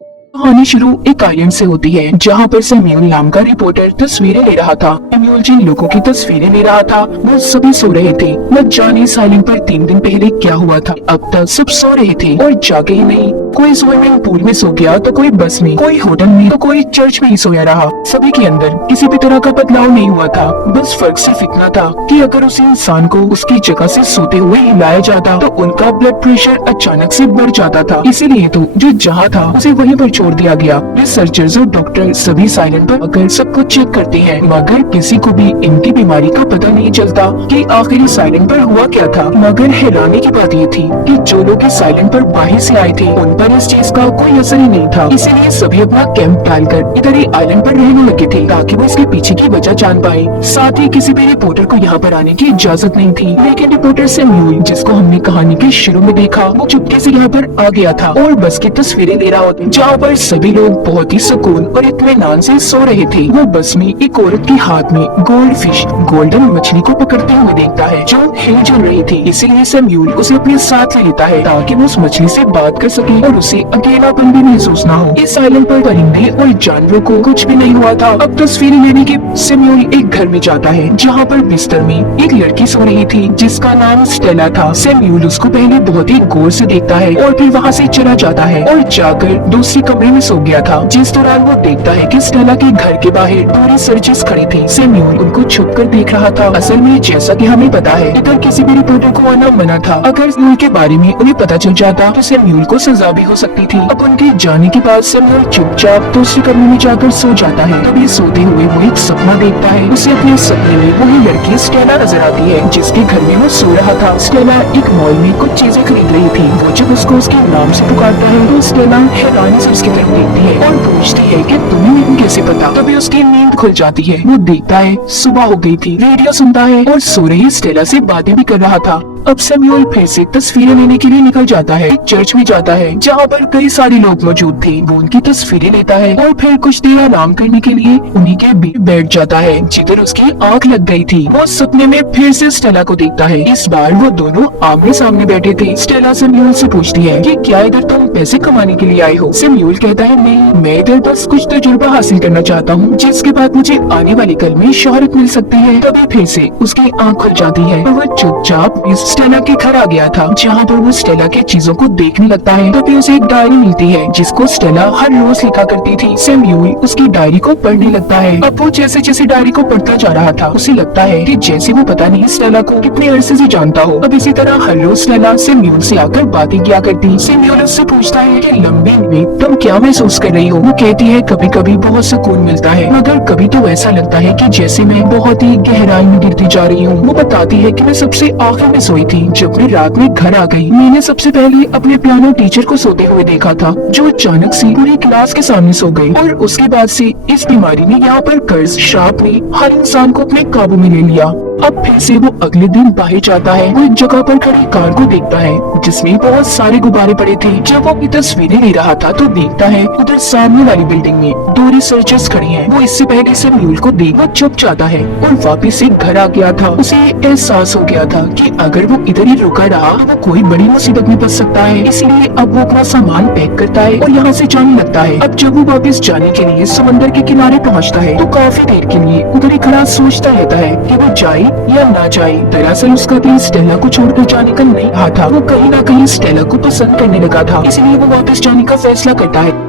कहानी शुरू एक आइलैंड से होती है जहाँ पर सैम्यूल नाम का रिपोर्टर तस्वीरें ले रहा था। सैम्यूल जिन लोगों की तस्वीरें ले रहा था वो सभी सो रहे थे। न जाने इस आइलैंड पर 3 दिन पहले क्या हुआ था। अब तक सब सो रहे थे और जागे ही नहीं। कोई स्विमिंग पूल में सो गया तो कोई बस में, कोई होटल में तो कोई चर्च में ही सोया रहा। सभी के अंदर किसी भी तरह का बदलाव नहीं हुआ था। बस फर्क सिर्फ इतना था कि अगर उस इंसान को उसकी जगह से सोते हुए हिलाया जाता तो उनका ब्लड प्रेशर अचानक से बढ़ जाता था। इसीलिए तो जो जहाँ था उसे वहीं पर छोड़ दिया गया। रिसर्चर्स और डॉक्टर सभी साइलेंट पर आकर सब कुछ चेक करते हैं, मगर किसी को भी इनकी बीमारी का पता नहीं चलता कि आखिर इस साइलेंट पर हुआ क्या था। मगर हैरानी की बात ये थी कि जो लोग इस साइलेंट पर बाहर से आए थे उन पर इस चीज का कोई असर ही नहीं था। इसीलिए सभी अपना कैंप डालकर इधर ही आइलैंड पर रहने लगे थे ताकि वो इसके पीछे की वजह जान पाए। साथ ही किसी भी रिपोर्टर को यहाँ पर आने की इजाजत नहीं थी। लेकिन रिपोर्टर सैम्यूल, जिसको हमने कहानी के शुरू में देखा, वो चुपके से यहाँ पर आ गया था और बस की तस्वीरें ले रहा होता जहाँ पर सभी लोग बहुत ही सुकून और इत्मीनान से सो रहे थे। वो बस में एक औरत के हाथ में गोल्ड फिश, गोल्डन मछली को पकड़ते हुए देखता है जो हिल जुल रही थी। इसीलिए सैम्यूल उसे अपने साथ ले लेता है ताकि वो उस मछली से बात कर सके और उसे अकेलापन भी महसूस न हो। इस आइलैंड पर परिंदे और जानवरों को कुछ भी नहीं हुआ था। अब तस्वीरें लेने के सैम्यूल एक घर में जाता है जहाँ पर बिस्तर में एक लड़की सो रही थी जिसका नाम स्टेला था। सैम्यूल उसको पहले बहुत ही गौर से देखता है और फिर वहाँ से चला जाता है और जाकर दूसरे कमरे में सो गया था। जिस दौरान वो देखता है कि स्टेला के घर के बाहर 2 रिसर्चर्स खड़े थे। सैम्यूल उनको छुप कर देख रहा था। असल में जैसा कि हमें पता है इधर किसी भी रिपोर्टर को आना मना था। अगर सैम्यूल के बारे में उन्हें पता चल जाता तो सैम्यूल को सजा भी हो सकती थी। अब उनके जाने के बाद सैम्यूल चुपचाप दूसरे कमरे में जाकर सो जाता है। तभी सोते हुए वो एक सपना देखता है। उसे अपने सपने में वही लड़की स्टेला नजर आती है जिसके घर में वो सो रहा था। स्टेला एक मॉल में कुछ चीजें खरीद रही थी। वो जब उसको उसके नाम से पुकारता है तो स्टेला हैरानी से उसकी तरफ देखती है और पूछती है कि तुम्हें कैसे पता। तभी उसकी नींद खुल जाती है। वो देखता है सुबह हो गई थी। रेडियो सुनता है और सो रही स्टेला से बातें भी कर रहा था। अब सैम्यूल फिर से तस्वीरें लेने के लिए निकल जाता है। एक चर्च में जाता है जहाँ पर कई सारे लोग मौजूद थे। वो उनकी तस्वीरें लेता है और फिर कुछ देर आराम करने के लिए उन्हीं के बीच बैठ जाता है जिधर उसकी आंख लग गई थी। वो सपने में फिर से स्टेला को देखता है। इस बार वो दोनों आमने सामने बैठे थे। स्टेला सैम्यूल से पूछती है कि क्या इधर तुम पैसे कमाने के लिए आए हो। सैम्यूल कहता है नहीं, मैं इधर बस कुछ तजुर्बा हासिल करना चाहता हूँ जिसके बाद मुझे आने वाले कल में शोहरत मिल सकती है। तभी फिर से उसकी आंख खुल जाती है और वो चुपचाप स्टेला के घर आ गया था जहाँ पर वो स्टेला की चीजों को देखने लगता है। तभी उसे एक डायरी मिलती है जिसको स्टेला हर रोज लिखा करती थी। सैम्यूल उसकी डायरी को पढ़ने लगता है। अब वो जैसे जैसे डायरी को पढ़ता जा रहा था उसे लगता है कि जैसे वो पता नहीं स्टेला को कितने अरसे से जानता हो। अब इसी तरह हर रोज स्टेला सैम्यूल से आकर बातें किया करती। सैम्यूल उससे पूछता है कि लंबी में तुम क्या महसूस कर रही हो। वो कहती है कभी कभी बहुत सुकून मिलता है मगर कभी तो ऐसा लगता है कि जैसे मैं बहुत ही गहराई में गिरती जा रही हूँ। वो बताती है कि मैं सबसे आखिर में सोई थी। जब मैं रात में घर आ गई मैंने सबसे पहले अपने पियानो टीचर को सोते हुए देखा था जो अचानक से पूरी क्लास के सामने सो गई और उसके बाद से इस बीमारी ने यहाँ पर कर्ज श्राप ने हर इंसान को अपने काबू में ले लिया। अब फिर से वो अगले दिन बाहर जाता है। वो एक जगह पर खड़ी कार को देखता है जिसमें बहुत सारे गुब्बारे पड़े थे। जब वो अपनी तस्वीरें ले रहा था तो देखता है उधर सामने वाली बिल्डिंग में 2 रिसर्चर्स खड़ी हैं। वो इससे पहले सैम्यूल को देख वो चुप जाता है और वापस से घर आ गया था। उसे एहसास हो गया था कि अगर वो इधर ही रुका रहा तो वो कोई बड़ी मुसीबत में फंस सकता है। इसलिए अब वो अपना सामान पैक करता है और यहाँ से जाने लगता है। अब जब वो वापस जाने के लिए समंदर के किनारे पहुँचता है तो काफी देर के लिए उधर ही खड़ा सोचता रहता है कि वो जाए या ना जाए। दरअसल उसका दिल स्टेला को छोड़कर जाने का नहीं रहा था। वो कहीं ना कहीं स्टेला को पसंद करने लगा था। इसलिए वो वापस जाने का फैसला करता है।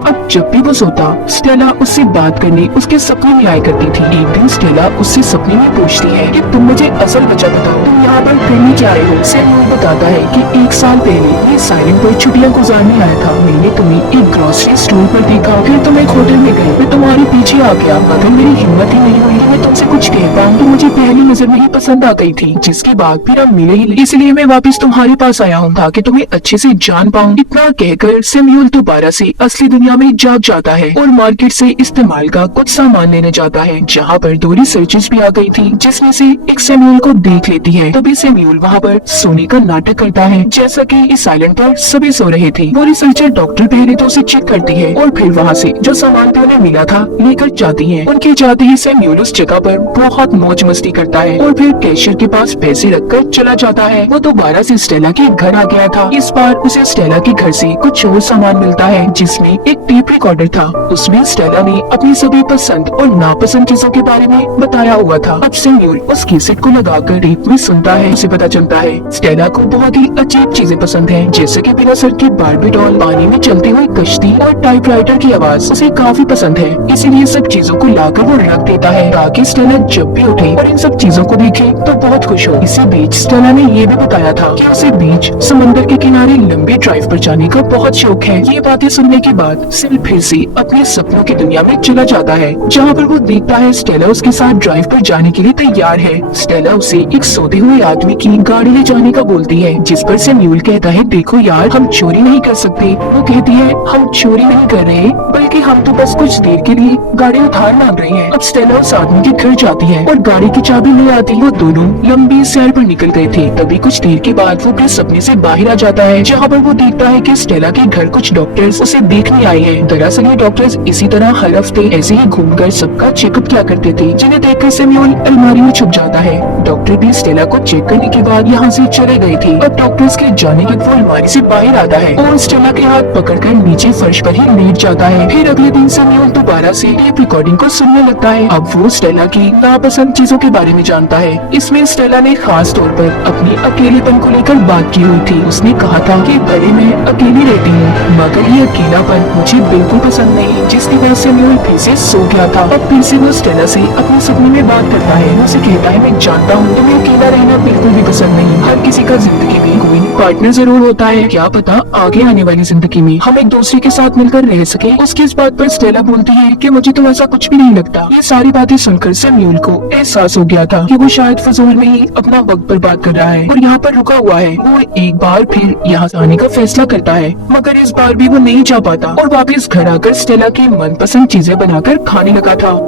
अब जब भी वो सोता स्टेला उससे बात करने उसके सपने में आया करती थी। एक दिन स्टेला उससे सपने में पूछती है कि तुम मुझे असल वजह बताओ, तुम यहाँ पर करने क्या आए हो। सैम्यूल बताता है कि 1 साल पहले मैं साइलेंट पर छुट्टियाँ गुजारने आया था। मैंने तुम्हें एक ग्रोसरी स्टोर पर देखा, फिर तुम एक होटल में गए, मैं तुम्हारे पीछे आ गया। अगर मेरी हिम्मत ही नहीं हुई मैं तुमसे कुछ कह पाऊँ तो मुझे पहली नजर में ही पसंद आ गई थी, जिसके बाद फिर हम मिले ही। इसलिए मैं वापस तुम्हारे पास आया हूँ ताकि तुम्हें अच्छे से जान पाऊँ। इतना कहकर सैम्यूल दोबारा से असली दुनिया दुनिया में जाग जाता है और मार्केट से इस्तेमाल का कुछ सामान लेने जाता है, जहाँ पर 2 रिसर्चर्स भी आ गई थी, जिसमें से एक सैमुअल को देख लेती है। तभी सैमुअल वहाँ पर सोने का नाटक करता है। जैसा कि इस आइलैंड पर सभी सो रहे थे, वो रिसर्चर डॉक्टर पहले तो उसे चेक करती है और फिर वहाँ से जो सामान तो उन्हें मिला था लेकर जाती है। उनके जाते ही सैमुअल उस जगह पर बहुत मौज मस्ती करता है और फिर कैशियर के पास पैसे रखकर चला जाता है। वो दोबारा से स्टेला के घर आ गया था। इस बार उसे स्टेला के घर से कुछ और सामान मिलता है, जिसमें एक टेप रिकॉर्डर था। उसमें स्टेला ने अपनी सभी पसंद और नापसंद चीजों के बारे में बताया हुआ था। अब सैमुअल उस कैसेट को लगाकर टेप में सुनता है। उसे पता चलता है स्टेला को बहुत ही अजीब चीजें पसंद है, जैसे कि बिना सर की बार्बी डॉल, पानी में चलती हुई कश्ती और टाइपराइटर की आवाज उसे काफी पसंद है। इसीलिए सब चीजों को लाकर वो रख देता है ताकि स्टेला जब भी उठे और इन सब चीजों को देखे तो बहुत खुश हो। इसी बीच स्टेला ने ये भी बताया था कि उसे बीच समंदर के किनारे लंबी ड्राइव पर जाने का बहुत शौक है। ये बातें सुनने के बाद सिल फिर से अपने सपनों की दुनिया में चला जाता है, जहाँ पर वो देखता है स्टेला उसके साथ ड्राइव पर जाने के लिए तैयार है। स्टेला उसे एक सोते हुए आदमी की गाड़ी ले जाने का बोलती है, जिस पर सैमुअल कहता है देखो यार, हम चोरी नहीं कर सकते। वो कहती है हम चोरी नहीं कर रहे, बल्कि हम तो बस कुछ देर के लिए गाड़ी उधार मांग रहे हैं। अब स्टेला उस आदमी के घर जाती है और गाड़ी की चाबी ले आती। वो दोनों लंबी सैर पर निकल गए थे। तभी कुछ देर के बाद वो अपने सपने से बाहर आ जाता है, जहाँ पर वो देखता है कि स्टेला के घर कुछ डॉक्टर्स उसे देखने आए हैं। दरअसल ये डॉक्टर्स इसी तरह हर हफ्ते ऐसे ही घूमकर सबका चेकअप किया करते थे, जिन्हें देखकर सैमुअल अलमारी में छुप जाता है। डॉक्टर भी स्टेला को चेक करने के बाद यहाँ से चले गए थे। अब डॉक्टर्स के जाने के बाद वो अलमारी से बाहर आता है और स्टेला के हाथ पकड़कर नीचे फर्श पर ही लेट जाता है। फिर अगले दिन सैमुअल दोबारा से टेप रिकॉर्डिंग को सुनने लगता है। अब वो स्टेला की नापसंद चीजों के बारे में जानता है। इसमें स्टेला ने खास तौर पर अपनी अकेलेपन को लेकर बात की हुई थी। उसने कहा था कि भले मैं अकेली रहती हूँ, मगर ये अकेलापन मुझे बिल्कुल पसंद नहीं, जिसकी वजह से सैमुअल फिर से सो गया था। अब फिर से वो स्टेला से अपने सपने में बात करता है। वो उसे कहता है मैं जानता हूँ तुम्हें अकेला रहना बिल्कुल भी पसंद नहीं। हर किसी का जिंदगी में कोई पार्टनर जरूर होता है, क्या पता आगे आने वाली जिंदगी में हम एक दूसरे के साथ मिलकर रह सके। उसकी इस बात पर स्टेला बोलती है कि मुझे तो ऐसा कुछ भी नहीं लगता। ये सारी बातें सुनकर सैमुअल को एहसास हो गया था कि वो शायद फजूल में ही अपना वक्त बर्बाद कर रहा है और यहाँ पर रुका हुआ है। वो एक बार फिर यहाँ आने का फैसला करता है, मगर इस बार भी वो नहीं जा पाता और वापस घर आकर स्टेला की मनपसंद चीजें बनाकर खाने लगा था।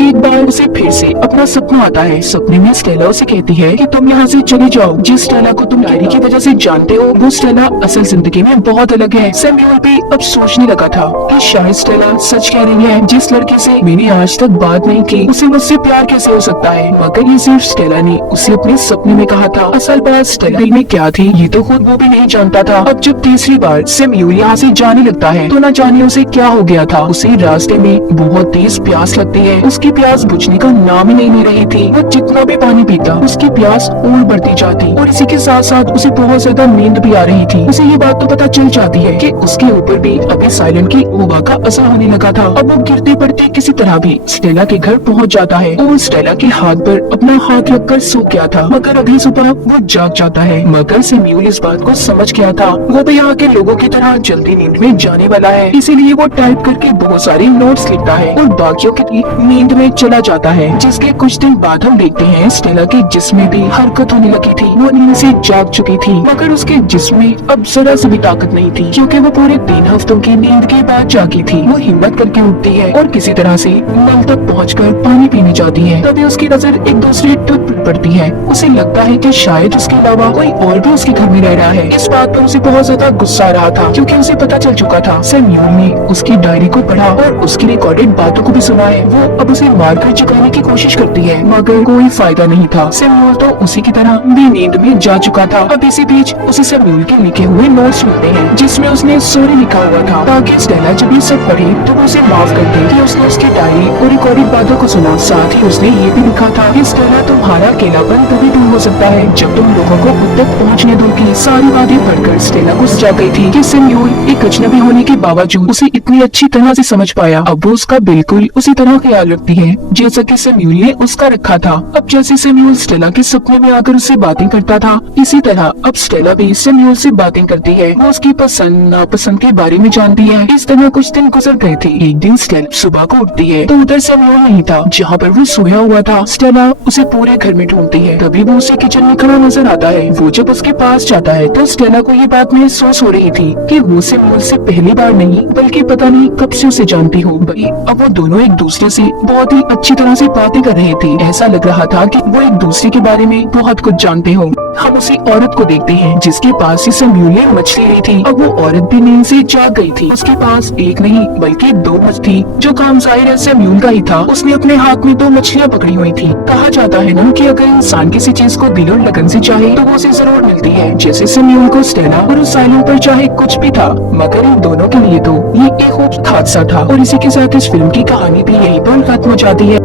एक बार उसे फिर से अपना सपना आता है। सपने में स्टेला उसे कहती है कि तुम यहाँ से चले जाओ। जिस स्टेला को तुम डायरी की वजह से जानते हो, वो स्टेला असल जिंदगी में बहुत अलग है। सैमुअल भी अब सोचने लगा था कि शायद स्टेला सच कह रही है। जिस लड़के से मैंने आज तक बात नहीं की, उसे मुझसे प्यार कैसे हो सकता है? मगर ये सिर्फ स्टेला ने उसे अपने सपने में कहा था। असल बात स्टेला दिल में क्या थी ये तो खुद वो भी नहीं जानता था। अब जब तीसरी बार सैमुअल यहाँ से जाने लगता है तो न जाने उसे क्या हो गया था। उसे रास्ते में बहुत तेज प्यास लगती है। उसकी प्यास बुझने का नाम ही नहीं ले रही थी। वो जितना भी पानी पीता उसकी प्यास और बढ़ती जाती और इसी के साथ साथ उसे बहुत ज्यादा नींद भी आ रही थी। उसे ये बात तो पता चल जाती है कि उसके ऊपर भी अभी साइलेंट की ओवा का असर होने लगा था। अब वो गिरते पड़ते किसी तरह भी स्टेला के घर पहुंच जाता है और स्टेला के हाथ पर अपना हाथ रखकर सो गया था। मगर अगली सुबह वो जाग जाता है। मगर सैमुअल इस बात को समझ गया था। वो भी यहाँ के लोगों की तरह जल्दी नींद में जाने वाला है, इसीलिए वो टाइप करके बहुत सारे नोट्स लिखता है और बाकियों की नींद में चला जाता है। जिसके कुछ दिन बाद हम देखते हैं स्टेला के जिस्म में भी हरकत होने लगी थी। वो नींद से जाग चुकी थी, मगर उसके जिस्म में अब जरा सी भी ताकत नहीं थी, क्योंकि वो पूरे 3 हफ्तों की नींद के बाद जागी थी। वो हिम्मत करके उठती है और किसी तरह से नल तक पहुंचकर पानी पीने जाती है। तभी उसकी नजर एक दूसरे टूट पर पड़ती है। उसे लगता है कि शायद उसके अलावा कोई और भी उसके घर में रह रहा है। इस बात पर उसे बहुत ज्यादा गुस्सा आ रहा था, क्योंकि उसे पता चल चुका था। सैमुअल ने उसकी डायरी को पढ़ा और उसकी रिकॉर्डेड बातों को भी सुना है। वो अब उसे मारकर चुकाने की कोशिश करती है, मगर कोई फायदा नहीं था। सैमुअल तो उसी की तरह भी नींद में जा चुका था। अब इसी बीच उसे सैमुअल के लिखे हुए नोट्स मिलते हैं, जिसमें उसने सॉरी लिखा हुआ था, ताकि स्टेला जब ये सब पढ़े तो वो उसे माफ कर दे कि उसने उसकी डायरी और रिकॉर्डेड बातों को सुना। साथ ही उसने ये भी लिखा था कि स्टेला तुम्हारा अकेलापन तभी दूर हो सकता है जब तुम लोगों को खुद तक पहुँचने दोगी। सारी बातें पढ़कर स्टेला गुस्सा जा गई थी कि सैमुअल एक अजनबी होने के बावजूद उसे इतनी अच्छी तरह से समझ पाया। अब वो उसका बिल्कुल उसी तरह ख्याल रखती जाती है जैसा कि सैम्यूल ने उसका रखा था। अब जैसे सैम्यूल स्टेला के सपने में आकर उससे बातें करता था, इसी तरह अब स्टेला भी सैम्यूल से बातें करती है। वो उसकी पसंद नापसंद के बारे में जानती है। इस तरह कुछ दिन गुजर गए थे। एक दिन स्टेला सुबह को उठती है तो उधर सैम्यूल नहीं था जहाँ पर वो सोया हुआ था। स्टेला उसे पूरे घर में ढूंढती है, तभी वो उसे किचन में खड़ा नजर आता है। वो जब उसके पास जाता है तो स्टेला को ये बात महसूस हो रही थी कि वो सैम्यूल से पहली बार नहीं बल्कि पता नहीं कब से उसे जानती हो। अब वो दोनों एक दूसरे से बहुत ही अच्छी तरह से बातें कर रहे थे। ऐसा लग रहा था कि वो एक दूसरे के बारे में बहुत कुछ जानते हो। हम उसी औरत को देखते हैं जिसके पास ही सैम्यूल ने मछली ली थी। अब वो औरत भी नींद से जाग गई थी। उसके पास एक नहीं बल्कि दो मछली थी जो काम जाहिर है सैम्यूल का ही था। उसने अपने हाथ में 2 मछलियां पकड़ी हुई थी। कहा जाता है ना कि अगर इंसान किसी चीज को दिल और लगन से चाहे तो वो उसे जरूर मिलती है। जैसे सैम्यूल को स्टेला और उस आइलैंड पर चाहे कुछ भी था, मगर इन दोनों के लिए तो ये एक खूबसूरत हादसा था। और इसी के साथ इस फिल्म की कहानी भी यहीं पर खत्म हो जाती है।